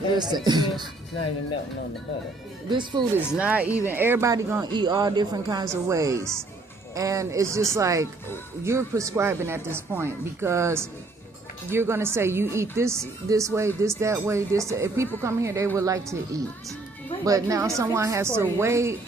Listen, it's not even melting on the butter. this food is not even, everybody gonna eat all different kinds of ways. And it's just like, you're prescribing at this point because you're gonna say you eat this way, this that way, this. If people come here, they would like to eat. But now someone has to wait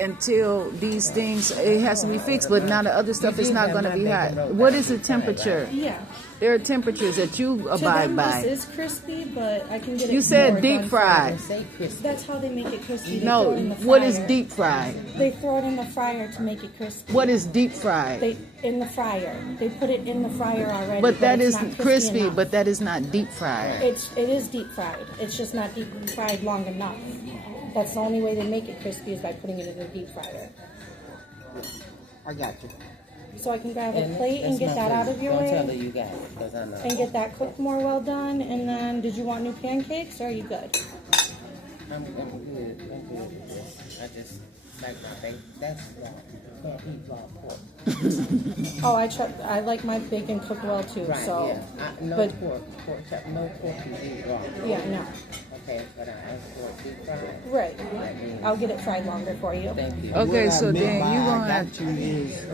until these things, it has to be fixed, but now the other stuff is not going to be hot. What is the temperature? Yeah. There are temperatures that you abide by. This is crispy, but I can get it. You said deep fried. That's how they make it crispy. They No, throw it in the what is fryer. deep fried? They throw it in the fryer to make it crispy. What is deep fried? In the fryer. They put it in the fryer already. But that it's is not crispy, enough. but that is not deep fried. It is deep fried. It's just not deep fried long enough. That's the only way they make it crispy is by putting it in the deep fryer. I got you. So I can grab a plate and get that out of your way. Don't tell her you got it, because I know. And get that cooked more well done. And then, did you want new pancakes or are you good? I'm good. I'm good with this. I just like my bacon. That's why you can't eat raw pork. Oh, I like my bacon cooked well too. Right, so, yeah. No pork chop, no pork you eat raw. Yeah, no. Okay, but I asked for it deep fried. Right. I'll get it fried longer for you. Thank you. Okay, so then you gonna have to use.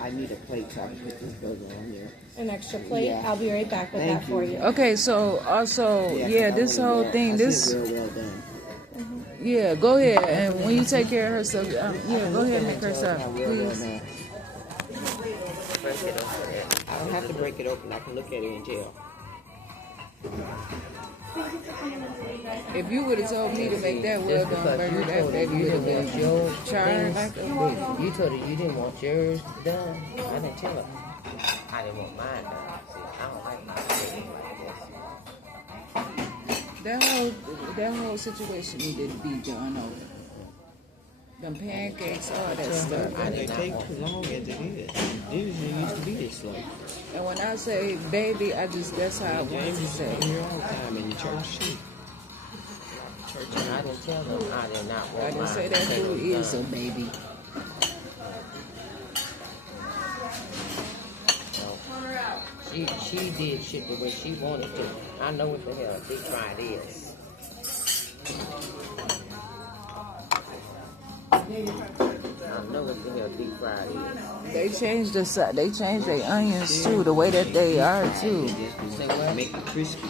I need a plate so I can put this burger on here. An extra plate? Yeah. I'll be right back with that for you. Okay, so also, this whole thing, this. Real well done. Yeah, go ahead. And when you take care of her stuff, go ahead and make her stuff, please. Break it open. I don't have to break it open. I can look at it and tell. If you would have told me to make that well done burger, that baby would have been charged like a bitch. You told her you didn't want yours done. I didn't tell her. I didn't want mine done. See, I don't like my cooking like this. That whole situation needed to be done over. Them pancakes, all that stuff. They take too long as it is. It used to be this slow. And when I say baby, that's how I want James to used to say. come here all the time in the church sheet. I didn't tell them I did not want I didn't mine say that food done. is a baby. She did shit the way she wanted to. I know what the hell deep fried is. I know what the hell deep fried is. They changed their onions too, the way that they are too. Say what? Make it crispy.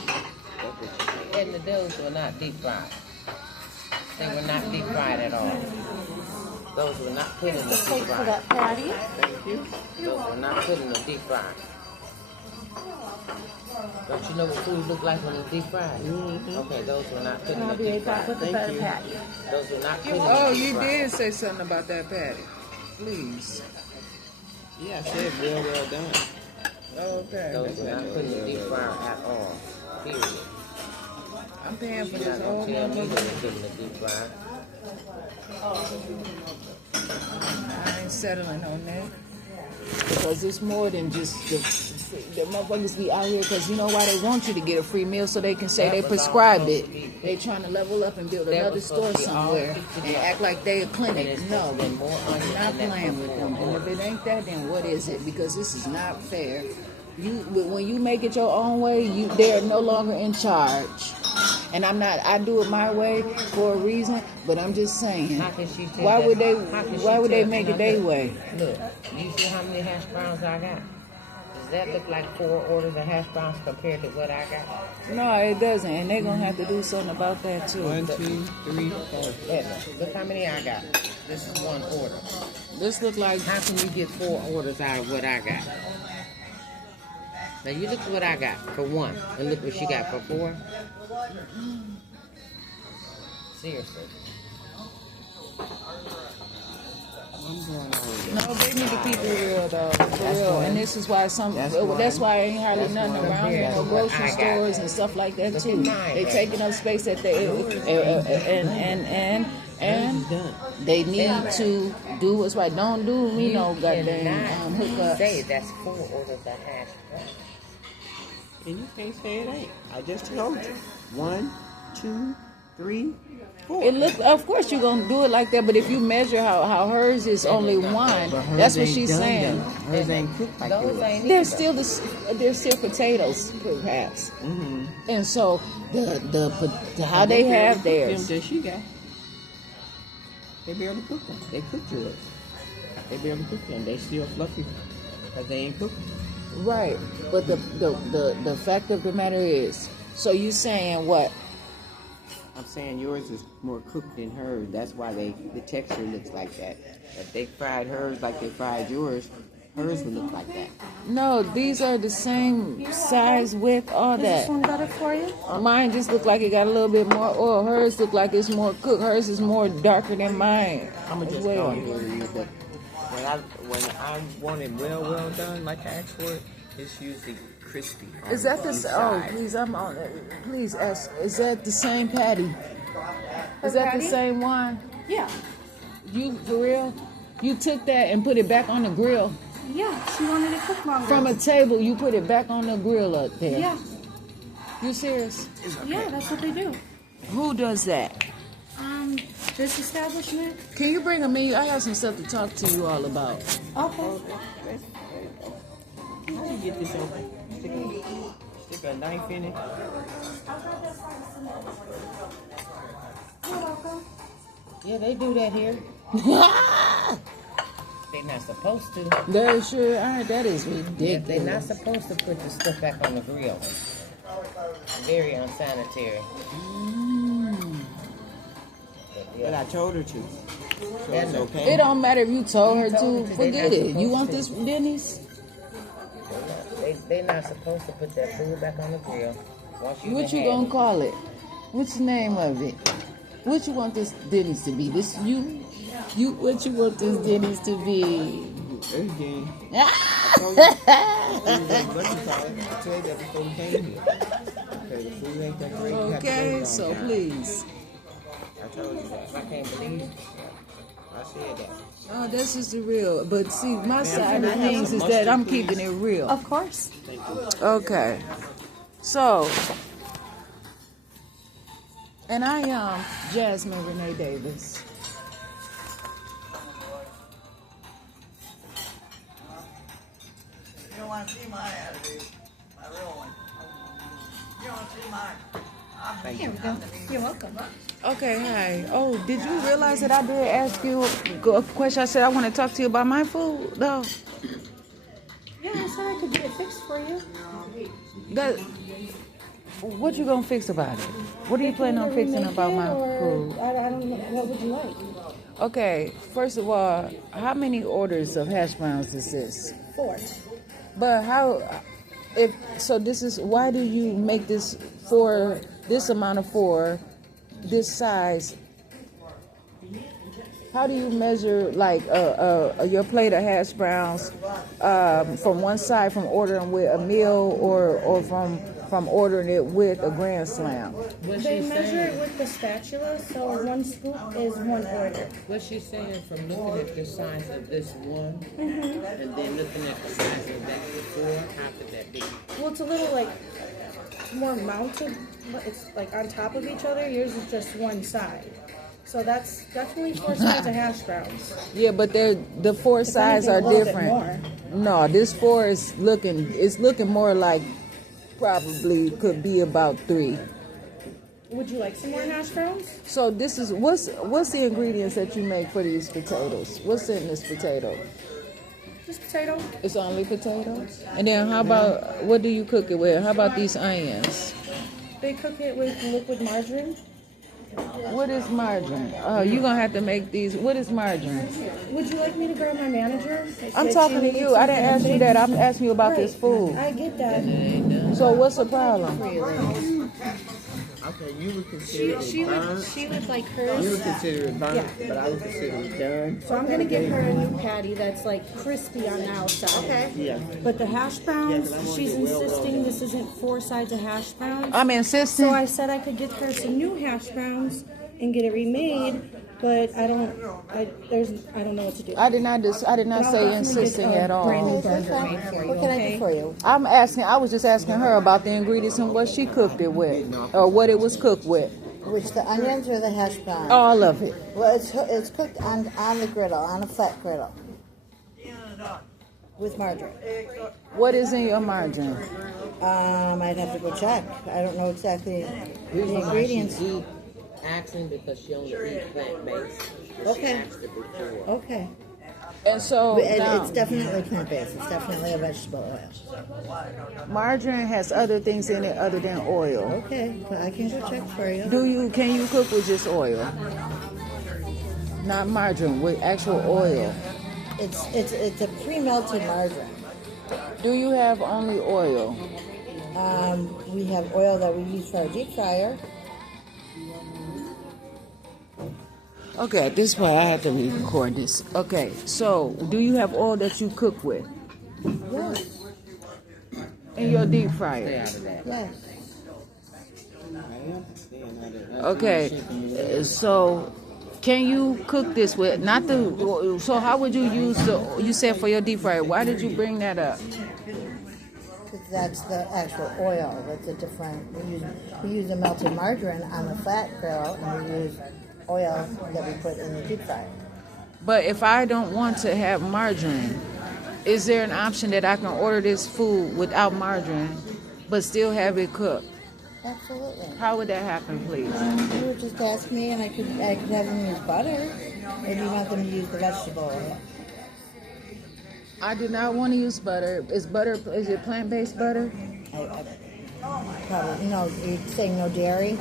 And the those were not deep fried. They were not deep fried at all. Those were not put in the deep For fried. that patty. Thank you. Those were not put in the deep fried. Don't you know what food look like when it's deep fried? Mm-hmm. Okay, those were not put in And I'll the be deep right back fried. with the better patty. Those were not put in the Oh, deep you fried. did say something about that patty. Please. Yeah, I said well done. Okay. Those were not put in the deep fryer at all. Period. I'm paying for You're this not whole gonna tell me motherfucker. when it's in the deep fryer. I ain't settling on that. Because it's more than just the motherfuckers be out here because you know why they want you to get a free meal so they can say they prescribed it. They trying to level up and build another store somewhere and act like they a clinic. No, I'm not playing with them. And if it ain't that, then what is it? Because this is not fair. When you make it your own way, they're no longer in charge. And I do it my way for a reason, but I'm just saying, why would they make it their way? Look, you see how many hash browns I got? Does that look like 4 orders of hash browns compared to what I got? No, it doesn't, and they're gonna have to do something about that too. 1, 2, 3, 4. Look how many I got. This is 1 order. This look like How can you get 4 orders out of what I got? Now you look at what I got for 1, and look what she got for 4. Seriously. no, they need to keep it real though, for real. And this is why that's why ain't hardly nothing around here, no grocery stores and stuff like that too. They taking up space that they and they need to do what's right. Don't do goddamn hookups. Say that's 4 orders of hash browns. And you can't say it ain't. I just told you. 1, 2, 3, 4. It look, of course you're gonna do it like that, but if you measure how hers is only one, But hers that's what ain't she's done saying. though. Hers ain't cooked like Those yours. ain't There's still potatoes, perhaps, and so how they have Them theirs. that she got. They barely cook them. They cooked yours. They barely cooked them. They still fluffy because they ain't cooked. Right, but the fact of the matter is, so you saying what? I'm saying yours is more cooked than hers. That's why the texture looks like that. If they fried hers like they fried yours, hers would look like that. No, these are the same size, width, all Is this that. one better for you? Mine just look like it got a little bit more oil. Hers look like it's more cooked. Hers is more darker than mine. I'm gonna as just well. call you over you, but when I want it well done, like I asked for it, it's usually crispy. Is that the oh side. please I'm on it. Please ask, is that the same patty? Is that patty? the same one? Yeah. You for real? You took that and put it back on the grill. Yeah, she wanted it cooked longer. From a table, you put it back on the grill up there. Yeah. You serious? Yeah, that's what they do. Who does that? This establishment. Can you bring a menu? I have some stuff to talk to you all about. Okay. How you get this open? Stick a knife in it. You're welcome. Yeah, they do that here. They're not supposed to. That sure are. That is ridiculous. They're not supposed to put the stuff back on the grill. Very unsanitary. But I told her to. So it's okay. It don't matter if you told her to. They Forget not it. You supposed want to. this Denny's? They're not supposed to put that food back on the grill. Once What you gonna call it? What's the name of it? What you want this Denny's to be? This you? What you want this Denny's to be? Everything. I told you that what you call it. I told you that before we came here. Okay, the food ain't that great. You have to wait a Okay, long so time. please. I told you that. I can't believe it. I said that. Oh, this is the real. But see, my side can I of have things some is that I'm mustard, keeping it real. Of course. Okay. So, and I am Jasmine Renee Davis. You don't want to see my attitude, my real one. You don't want to see mine. Here we go. You're welcome. Okay, hi. Oh, did you realize that I did ask you a question? I said I want to talk to you about my food, though. Yeah, I said I could get it fixed for you. That, what you gonna fix about it? What are you planning on fixing about my food? I don't know. What would you like? Okay, first of all, how many orders of hash browns is this? 4. But how, if so, this is why do you make this for this amount of 4, this size? How do you measure like your plate of hash browns from one side from ordering with a meal or from ordering it with a grand slam? They measure it with the spatula, so 1 scoop is 1 order. What she's saying from looking at the size of this one and then looking at the size of that before, how could that be? Well, it's a little like more mounted. It's like on top of each other. Yours is just one side. So that's definitely 4 sides of hash browns. Yeah, but the 4 sides anything, are a little bit different. more. No, this 4 is looking more like probably could be about 3. Would you like some more hash browns? So this is what's the ingredients that you make for these potatoes? What's in this potato? Just potato. It's only potatoes. And then how about what do you cook it with? How about these onions? They cook it with liquid margarine. What is margarine? You're gonna have to make these. What is margarine? Would you like me to grab my manager? I'm talking to you. I didn't ask you that. I'm asking you about this food. I get that. So what's the problem? Okay, you would consider it burnt. She would like You hers. would consider it burnt, Yeah. but I would consider it done. So I'm gonna get her a new patty that's like crispy on the outside. Okay. Yeah. But the hash browns, Yeah, 'cause I want she's it well insisting done. this isn't 4 sides of hash browns. I'm insisting. So I said I could get her some new hash browns and get it remade, but I don't know what to do. I did not say insisting at all. What can I do for you? I was just asking her about the ingredients and what she cooked it with, or what it was cooked with. Which, the onions or the hash browns? All of it. Well, it's cooked on the griddle, on a flat griddle. With margarine. What is in your margarine? I'd have to go check. I don't know exactly the Reason why ingredients. she eat asking because she only eat plant-based. Okay. She asked her before. Okay. And so now, It's definitely plant-based. It's definitely a vegetable oil. margarine has other things in it other than oil. Okay, but I can go check for you. Can you cook with just oil? Not margarine, with actual oil. It's a pre-melted margarine. Do you have only oil? We have oil that we use for our deep fryer. Okay, this is why I have to record this. Okay, so do you have oil that you cook with Yes. in your deep Stay fryer? out of that. Yes. I understand how that. Okay, so can you cook this with not the? So how would you use the? You said for your deep fryer. Why did you bring that up? Because that's the actual oil. That's a different. We use a melted margarine on the flat grill, and we use oil that we put in the deep fryer. But if I don't want to have margarine, is there an option that I can order this food without margarine, but still have it cooked? Absolutely. How would that happen, please? You would just ask me, and I could have them use butter. Or do you want them to use the vegetable oil? I did not want to use butter. Is it plant-based butter? I probably no. You're saying no dairy?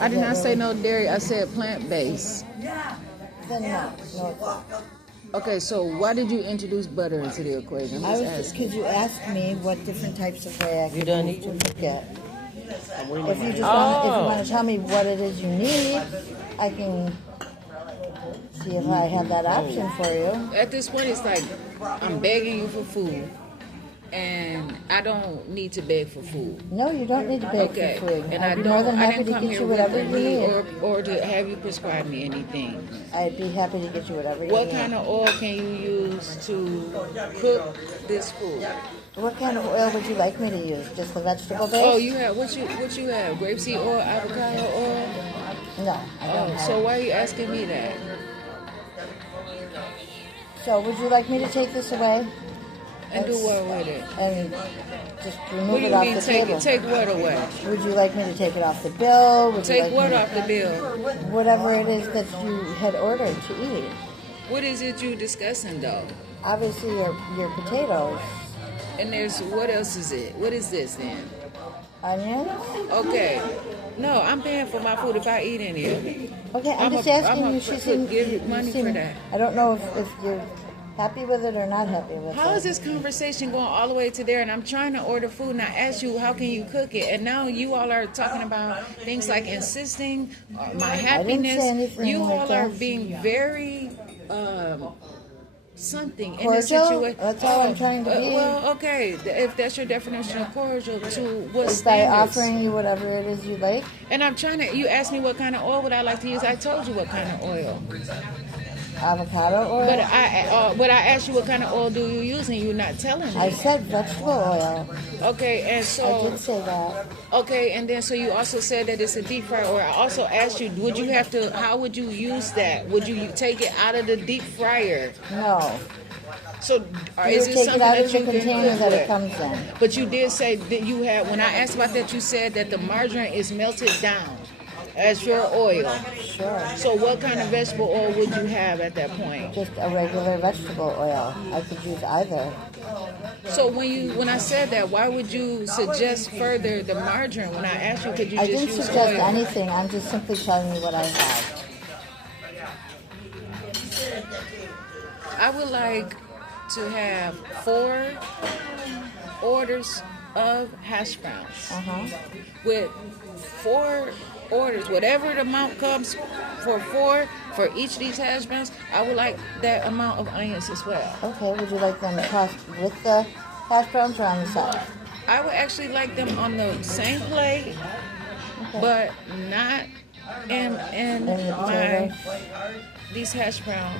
I did not say no dairy. I said plant-based. Then no. It's not. Okay, so why did you introduce butter into the equation? I I'm was just just asking. because you asked me what different types of way I could done use to eating? cook it. I'm waiting If on you my- just want to tell me what it is you need, I can see if I have that option for you. At this point, it's like I'm begging you for food, and I don't need to beg for food. No, you don't need to beg Okay, for food. and I'd I be don't. more than I happy didn't to come get here you with whatever a you need need. or to have you prescribe me anything. I'd be happy to get you whatever you What need. kind of oil can you use to cook this food? What kind of oil would you like me to use? Just the vegetable base? Oh, you have what you have? Grapeseed oil, avocado oil. No, I don't have. So why are you asking me that? So would you like me to take this away And do what with it? and just What remove do it you off mean the take table? it? Take what away? Would you like me to take it off the bill? Would you Take like what me off the bill? Whatever it is that you had ordered to eat. What is it you discussing though? Obviously, your potatoes, And there's what else is it? What is this then? onions. Okay. No, I'm paying for my food if I eat any of it. Okay, I'm just asking you. She seemed give you you money for seem- that. I don't know if you're happy with it or not happy with How it. is this conversation going all the way to there? And I'm trying to order food, and I asked you, how can you cook it? And now you all are talking about things like insisting my happiness. anything You like all are that. being very something in Cordial? this situation. That's all I'm trying to be. Well, okay, if that's your definition of cordial, to what Is by standards? offering you whatever it is you like. And I'm trying to. You asked me what kind of oil would I like to use. I told you what kind of oil. Avocado oil. But I asked you what kind of oil do you use, and you're not telling me. I said vegetable oil. Okay, and I so did say that. okay, and then so you also said that it's a deep fryer. Or I also asked you, would you have to? How would you use that? Would you take it out of the deep fryer? No. So, or You is would it take something it out that of the you can container cook that it with? comes in. But you did say that you had. When I asked about that, you said that the margarine is melted down as your oil. Sure. So, what kind of vegetable oil would you have at that point? Just a regular vegetable oil. I could use either. So when I said that, why would you suggest further the margarine? When I asked you, could you I just didn't use suggest oil? anything. I'm just simply telling you what I have. I would like to have 4 orders of hash browns with 4 orders, whatever the amount comes for 4 for each of these hash browns. I would like that amount of onions as well. Okay, would you like them tossed with the hash browns or on the side? I would actually like them on the same plate, but not in And the my potatoes? these hash brown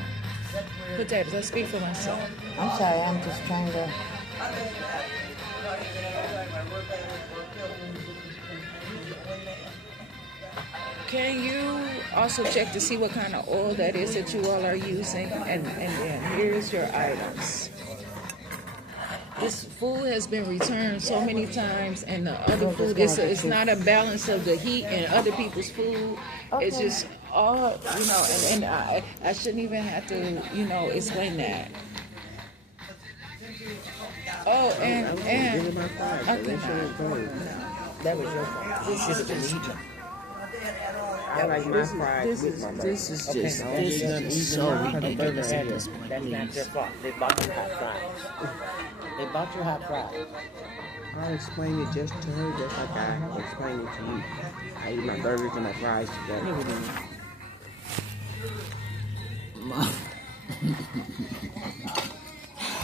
potatoes. I speak for myself. I'm sorry, I'm just trying to. Can you also check to see what kind of oil that is that you all are using? And then here's your items. This food has been returned so many times, and the other food, it's not a balance of the heat and other people's food. It's just all, you know, and I shouldn't even have to, you know, explain that. Oh, and okay, That was your fault. this is just. I like my fries with my burger. This is just so ridiculous at this point. That's not your fault. They bought you hot fries. They bought you hot fries. I'll explain it just to her, just like I explained it to you. I eat my burgers and my fries together.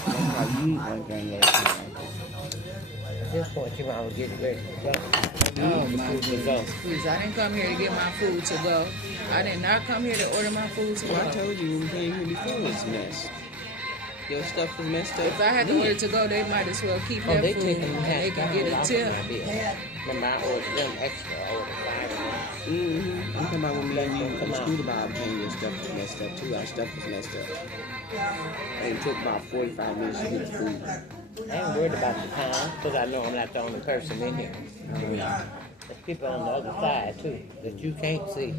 That's how you eat one thing at a time. At this point, you might get ready to go. Oh my goodness. Please, I didn't come here to get my food to go. I did not come here to order my food to Well, I go. told you when we came here before it's messed. Your stuff is messed up. If I had to order to go, they might as well keep that They food take and them they can get a tip. Remember, I ordered them extra. I ordered 5 of them. Mm-hmm. I'm talking about when me and you and Scooter Bob came, your stuff was messed up too. Our stuff was messed up. And it took about 45 minutes to get the food. I ain't worried about the time because I know I'm not the only person in here. There's people on the other side too that you can't see.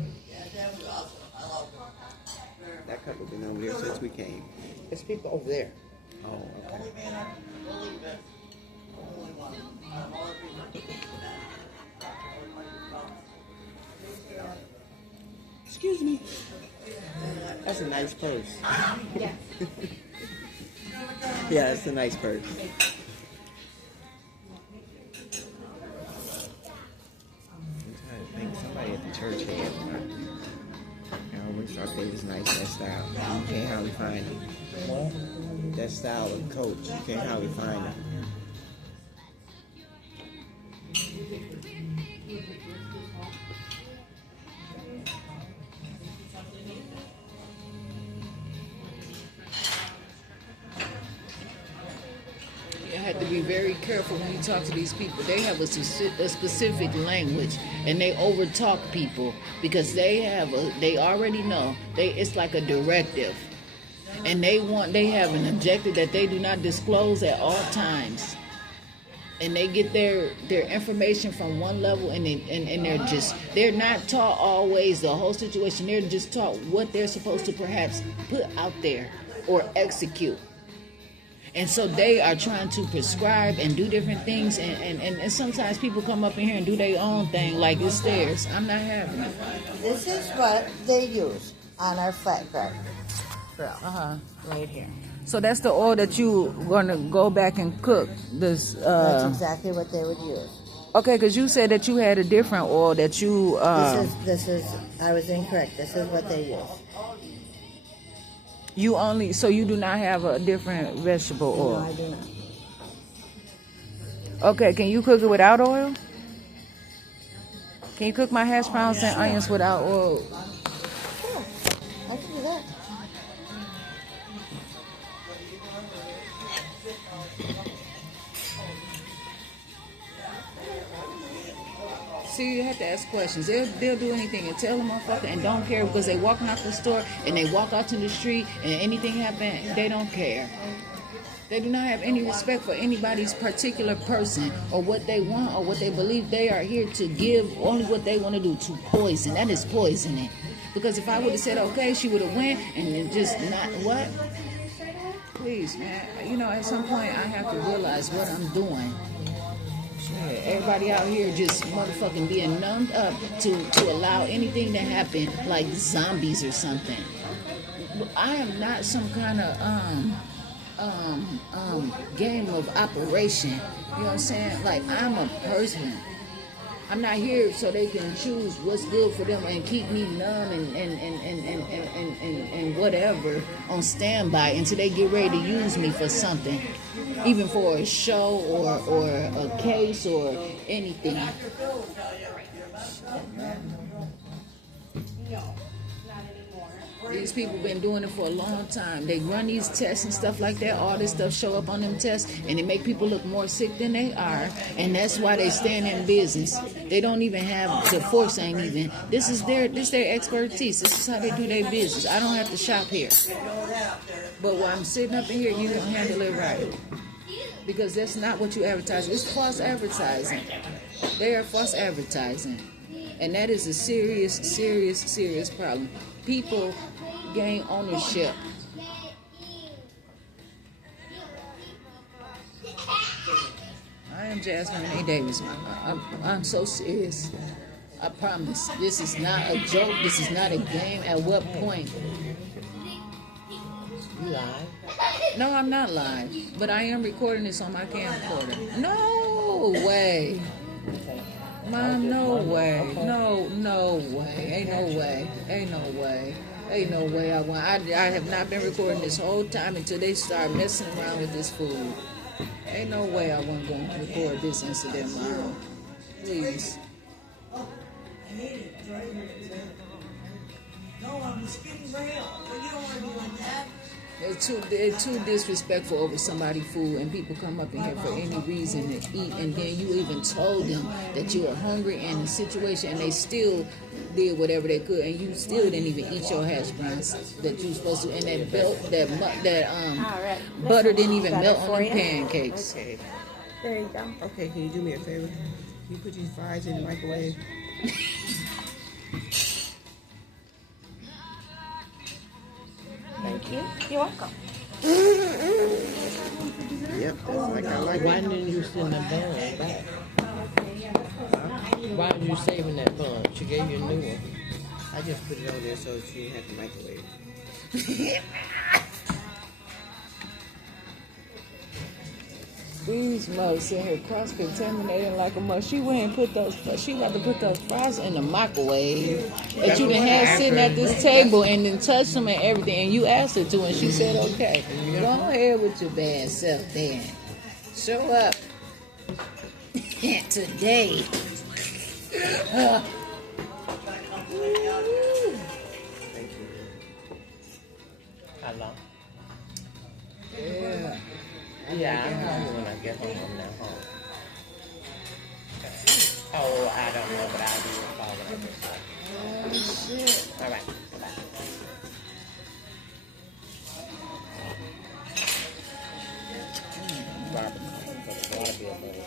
That couple been over there since we came. There's people over there. Oh, okay. Excuse me. That's a nice purse. Yeah. Yeah, it's a nice purse. I'm trying to think somebody at the church had one. I always thought they was nice, that style. You can't hardly find it. What? That style of coat, you can't hardly find it. You have to be very careful when you talk to these people. They have a specific language, and they overtalk people because they already know. It's like a directive, and they have an objective that they do not disclose at all times. And they get their information from one level, and they're not taught always the whole situation. They're just taught what they're supposed to perhaps put out there or execute. And so they are trying to prescribe and do different things, and sometimes people come up in here and do their own thing like it's theirs. I'm not having it. This is what they use on our flatbread grill. Right here. So that's the oil that you gonna go back and cook this. That's exactly what they would use. Okay, because you said that you had a different oil that you. This is. I was incorrect. This is what they use. So you do not have a different vegetable No, oil. I do not. Okay, can you cook it without oil? Can you cook my hash browns and onions without oil? Sure, I can do that. See, you have to ask questions. They'll do anything and tell the motherfucker and don't care because they walking out the store and they walk out to the street and anything happen, they don't care. They do not have any respect for anybody's particular person or what they want or what they believe. They are here to give only what they want to do, to poison. That is poisoning. Because if I would have said, okay, she would have went and then just not, what? Please, man. You know, at some point I have to realize what I'm doing. Everybody out here just motherfucking being numbed up to allow anything to happen like zombies or something. I am not some kind of game of operation. You know what I'm saying? Like, I'm a person. I'm not here so they can choose what's good for them and keep me numb and whatever on standby until they get ready to use me for something, even for a show or a case or anything. these people been doing it for a long time. They run these tests and stuff like that. All this stuff show up on them tests, and it make people look more sick than they are. And that's why they stand in business. They don't even have the force. Ain't even. This is their expertise. This is how they do their business. I don't have to shop here. But while I'm sitting up in here, you don't handle it right. Because that's not what you advertise. It's false advertising. They are false advertising. And that is a serious, serious, serious problem. People gain ownership. I am Jasmine Renee Davis. I'm so serious. I promise. This is not a joke. This is not a game. At what point? You lying? No, I'm not lying. But I am recording this on my camcorder. No way. Mom, no way. No way. Ain't no way. Ain't no way. Ain't no way I want. I have not been recording this whole time until they start messing around with this food. Ain't no way I wasn't going to record this incident, Mom. Please. No, I'm just getting real. But you don't want to be like that. They're too disrespectful over somebody's food, and people come up in here for any reason to eat, and then you even told them that you were hungry in a situation, and they still did whatever they could, and you still didn't even eat your hash browns that you were supposed to, and that butter didn't even melt on the pancakes. Okay. There you go. Okay, can you do me a favor? Can you put these fries in the microwave? Thank you. You're welcome. Yep, that's like I like Why it. didn't you send the bun back? Why are you saving that bun? She gave you a new one. I just put it on there so she didn't have to microwave. These mugs in here cross-contaminating like a mug. She went and put those. She got to put those fries in the microwave that you done had sitting at this table and then touched them and everything. And you asked her to, and she said, "Okay, go ahead with your bad self, then. Show up today." How long? Yeah. Yeah, I'm hungry when I get home. I'm not home. Oh, I don't know, but I'll do a call when I get back. Oh shit. All right. Bye. Barbecue for the water bill money.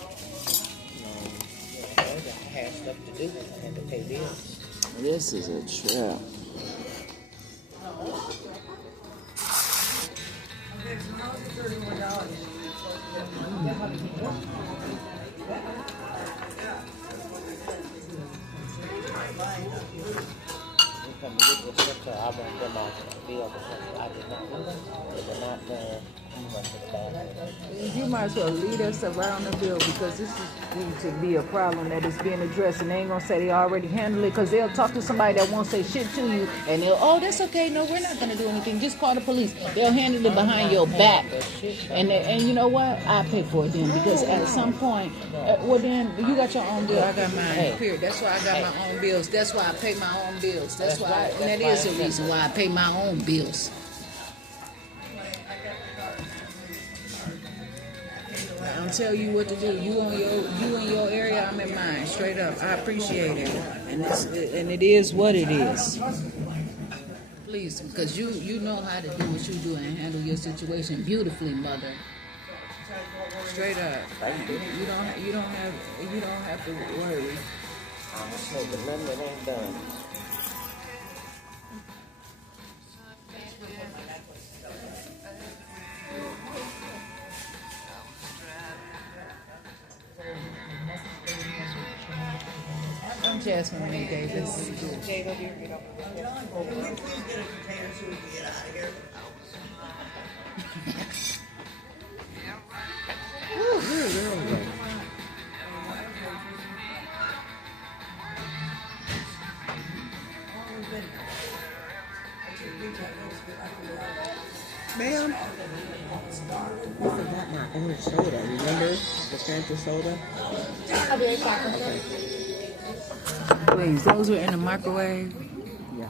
I had stuff to do. I had to pay bills. This is a trap. Come to get this stuff, so I want them off the bill because I did not know them. They were not done. You went to the bathroom. You might as well leave that stuff right on the bill because this is going to be a problem that is being addressed, and they ain't gonna say they already handled it because they'll talk to somebody that won't say shit to you, and they'll, oh, that's okay, no, we're not gonna do anything, just call the police. They'll handle it behind your back, and you know what? I pay for it then because at some point, well then you got your own bill, I got mine. Period. That's why I got my own bills. That's why I pay my own bills. That's why, and that is the reason why I pay my own bills. I'm telling you what to do. You in your area, I'm in mine. Straight up. I appreciate it. And it is what it is. Please, because you know how to do what you do and handle your situation beautifully, mother. Straight up. You don't have to worry. I'm going to nothing that ain't done. I'm Jasmine Renee Davis. Can we please get a container so we can get out of here? Ma'am, I forgot my orange soda. Remember the Fanta soda? I'll be right back. Please, those were in the microwave. Yeah.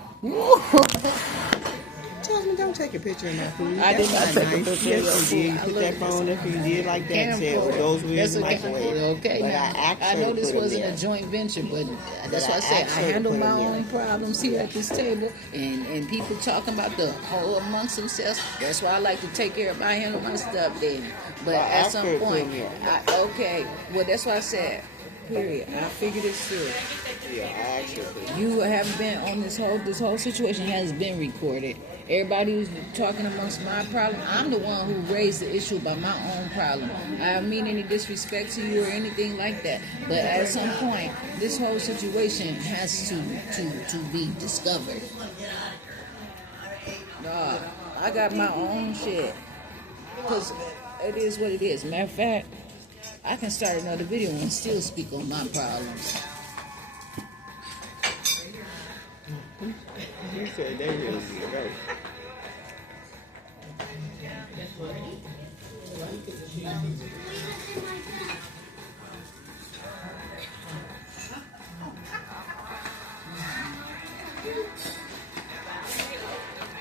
Jasmine, don't take a picture of my food. I did That's not not take a nice. picture of Yes, you your did. You food. I put look that at phone if you did like that. Said well, those were in That's the okay. microwave. Okay, But now I I actually know this put 'em wasn't there. a joint venture, but that's But why I I said I actually handle put 'em my there. own problems here at this table, and people talking about the whole amongst themselves. That's why I like to take care of. I handle my stuff then. But I at some actually put point, 'em there. okay, well that's why I said. Period. I figured it through. Yeah, I actually put 'em. You have been on this whole situation has been recorded. Everybody was talking amongst my problem. I'm the one who raised the issue about my own problem. I don't mean any disrespect to you or anything like that. But at some point, this whole situation has to be discovered. Nah, I got my own shit. Because it is what it is. Matter of fact, I can start another video and still speak on my problems. You said they really need to go.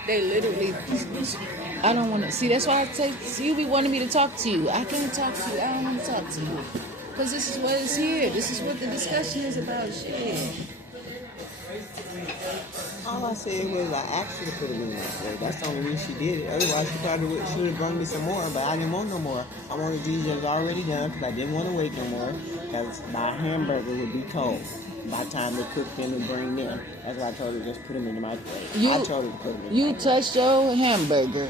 They literally, I don't want to, see, that's why I take, you be wanting me to talk to you. I can't talk to you. I don't want to talk to you. Because this is what is here. This is what the discussion is about. Shit. All I said was I asked her to put it in there. That's the only reason she did it. Otherwise, she probably would have brought me some more, but I didn't want no more. I wanted these that was already done because I didn't want to wait no more. Because my hamburger would be cold by the time they cook them and bring them. That's why I told her to just put them in the microwave. I told her to put them in the You microwave. touched your hamburger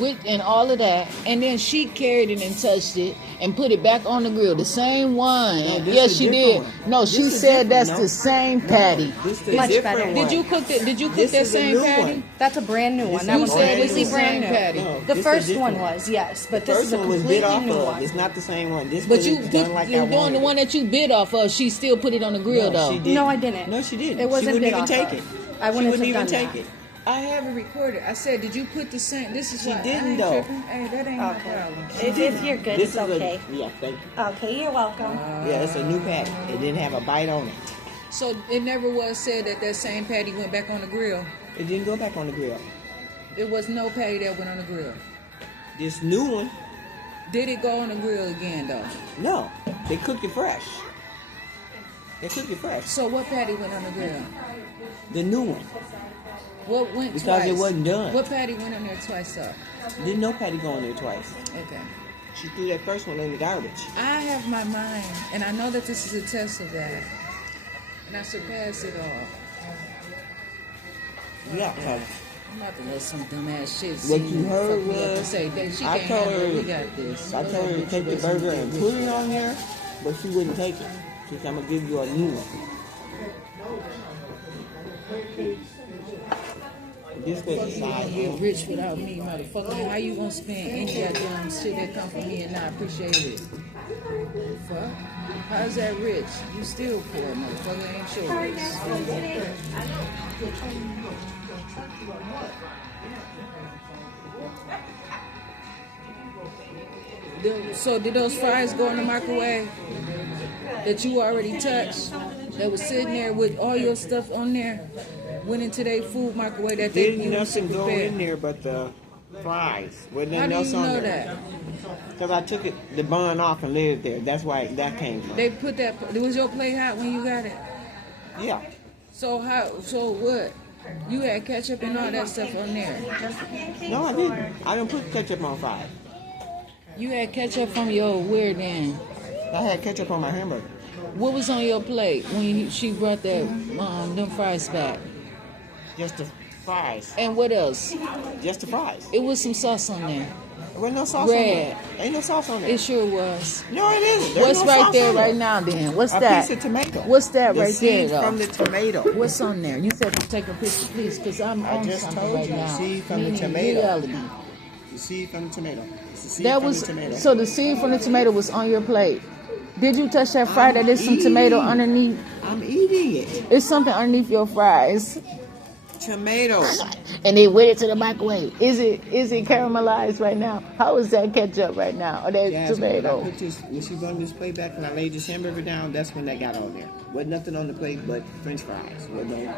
with and all of that, and then she carried it and touched it and put it back on the grill. The same one. No, this Yes, is she a did. different one. No, This she is said different, that's no. the same patty. This is a Much different better. one. Did you cook that? Did you cook This that is a same new patty? one. That's a brand new one. That You one's said it's completely the brand same new. patty. No, The this first is a one different was, yes, but The this first is a one was completely bit off new of. one. It's not the same one. This But one you is put, done like I you're doing wanted the it. one that you bit off of. She still put it on the grill No, though. she didn't. No, I didn't. No, she didn't. It wasn't she wouldn't bit even off take of. it. I She wouldn't wouldn't even have done take that. it. I have it recorded. I said, did you put the same? This is She why didn't, I ain't though. tripping. Hey, that ain't my Okay. problem. If you're good, This it's is okay. yeah, thank you. Okay, you're welcome. Yeah, it's a new patty. It didn't have a bite on it. So it never was said that that same patty went back on the grill. It didn't go back on the grill. It was no patty that went on the grill. This new one, Did it go on the grill again though? no. They cooked it fresh. They cooked it fresh. So what patty went on the grill? The new one. What went Because twice? it wasn't done. What patty went on there twice though? Didn't no patty go in there twice. Okay. She threw that first one in the garbage. I have my mind, and I know that this is a test of that. And I surpassed it all. Yeah, 'cause I'm about to let some dumbass shit what you heard fuck me up and was say, "Dang, she I can't told handle it. We her got this." I told her to take the burger and put it on there, but she wouldn't take it. She said, I'm gonna give you a new one. This was You gonna get rich without me, motherfucker. How you gonna spend any goddamn shit that come from me and not appreciate it? Fuck. How's that rich? You still poor, motherfucker. Ain't yours. So did those fries go in the microwave that you already touched? That was sitting there with all your stuff on there? Went into their food microwave that they Didn't used to nothing go prepare? in there but the fries. Wasn't How nothing do else you on know there. that? Because I took the bun off and laid it there. That's why that came from. They put that. Was your plate hot when you got it? Yeah. So how? So what? You had ketchup and all that stuff on there. No, I didn't. I didn't put ketchup on fries. You had ketchup from your where then? I had ketchup on my hamburger. What was on your plate when she brought that them fries back? Just the fries. And what else? Just the fries. It was some sauce on there. There wasn't no sauce Red. on there. Ain't no sauce on there. It sure was. No, it isn't. There's What's no right sauce there on right now then? What's A that? piece of tomato. What's that The right there seed though? from the tomato. What's on there? You said to take a picture, please, because I'm I on just something told right you, the now. seed from the Meaning tomato. reality. The seed from the tomato. It's the seed That from was the tomato. so. The seed from the tomato was on your plate. Did you touch that fry that there's some tomato eating. underneath? I'm eating it. It's something underneath your fries, Tomato. and they went it to the microwave. Is it caramelized right now? How is that ketchup right now? Or that Jasmine, tomato? when she brought this plate back and I laid this hamburger down, that's when that got on there. Wasn't nothing on the plate but French fries. Wasn't no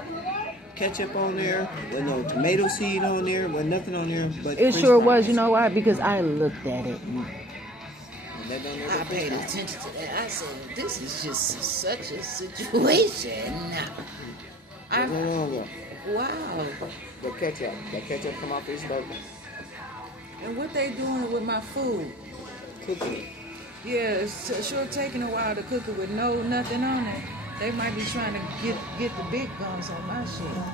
ketchup on there, with no tomato seed on there, with nothing on there but It French sure fries. was. You know why? Because I looked at it. And that don't I never paid French fries. attention to that. I said, this is just such a situation. What's going on there? Wow. The ketchup. The ketchup come off this burger. And what they doing with my food? Cooking it. Yeah, it's sure taking a while to cook it with nothing on it. They might be trying to get the big guns on my shit.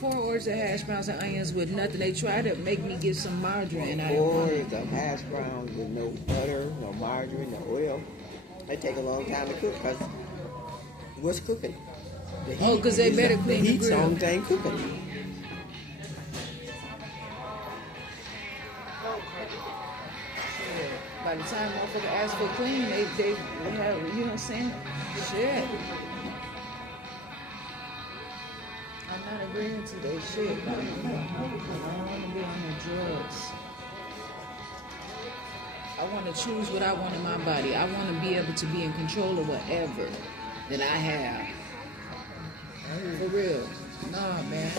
4 orders of hash browns and onions with nothing. They tried to make me get some margarine, and I didn't want it. Or the hash browns with no butter, no margarine, no oil. They take a long time to cook because what's cooking? The heat. Oh, 'cause they better clean the heat's the grill. only thing cooking. By the time motherfucker ask for clean, they have, you know what I'm saying? Shit. I'm not agreeing to their shit. I don't want to be on the drugs. I want to choose what I want in my body. I want to be able to be in control of whatever that I have. For real. Nah, man.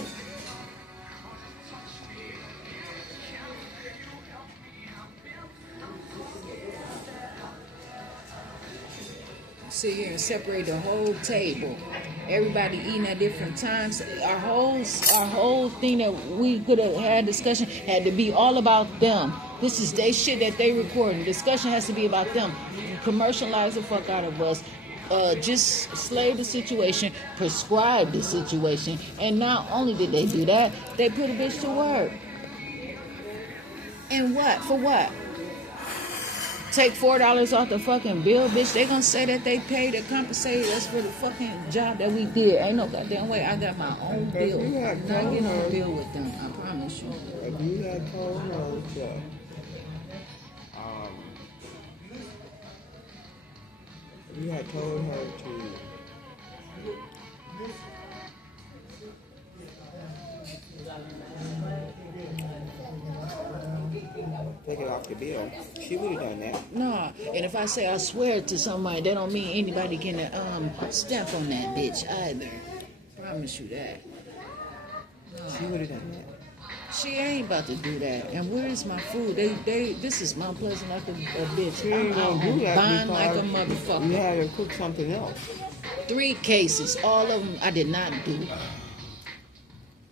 Sit here and separate the whole table. Everybody eating at different times. Our whole thing that we could have had discussion had to be all about them. This is they shit that they recording. Discussion has to be about them. Commercialize the fuck out of us. Just slave the situation, prescribe the situation, and not only did they do that, they put a bitch to work. And what? For what? Take $4 off the fucking bill, bitch. They gonna say that they paid to compensate us for the fucking job that we did. Ain't no goddamn way. I got my own bill. I'm not getting a bill with them. I promise you. If you had told her to, if you had told her to take it off the bill, she would have done that. No, and if I say I swear it to somebody, that don't mean anybody can stamp on that bitch either. Promise you that. She would have done that. She ain't about to do that. And where's my food? This is Mount Pleasant like a bitch. She ain't gonna do that buying like a because motherfucker. you had her cook something else. 3 cases, all of them I did not do.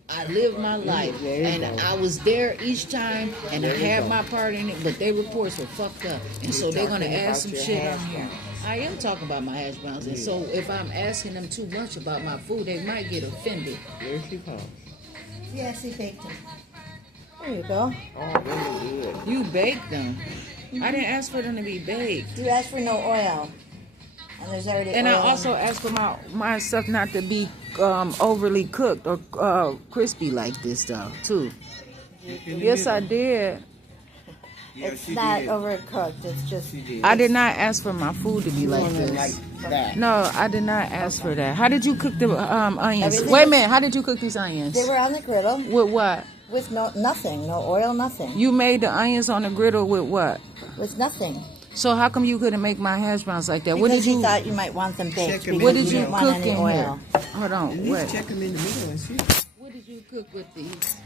I lived my life, There you and go. I was there each time, and I There you had go. my part in it, but their reports were fucked up, and so they're gonna talking add about some your shit on hash here. browns. I am talking about my hash browns, and so if I'm asking them too much about my food, they might get offended. There she comes. Yes, he baked them. There you go. Oh, really good. You baked them. I didn't ask for them to be baked. You asked for no oil. And there's already And I oil. also asked for my stuff not to be overly cooked or crispy like this stuff too. Yes, I did. Yeah, It's she not did. overcooked. It's just. She did. I did not ask for my food to be like Wanted this. like that. No, I did not ask for that. How did you cook the onions? Everything Wait a was- minute. How did you cook these onions? They were on the griddle With what? with nothing, no oil, nothing. You made the onions on the griddle with what? With nothing. So how come you couldn't make my hash browns like that? What Because did he you? thought you might want them baked. Check 'em because What did you didn't want cook any in oil. here? Hold At on. least Wait. check them in the middle and see. What did you cook with these?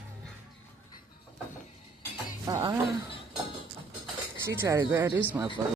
She tried to grab this motherfucker.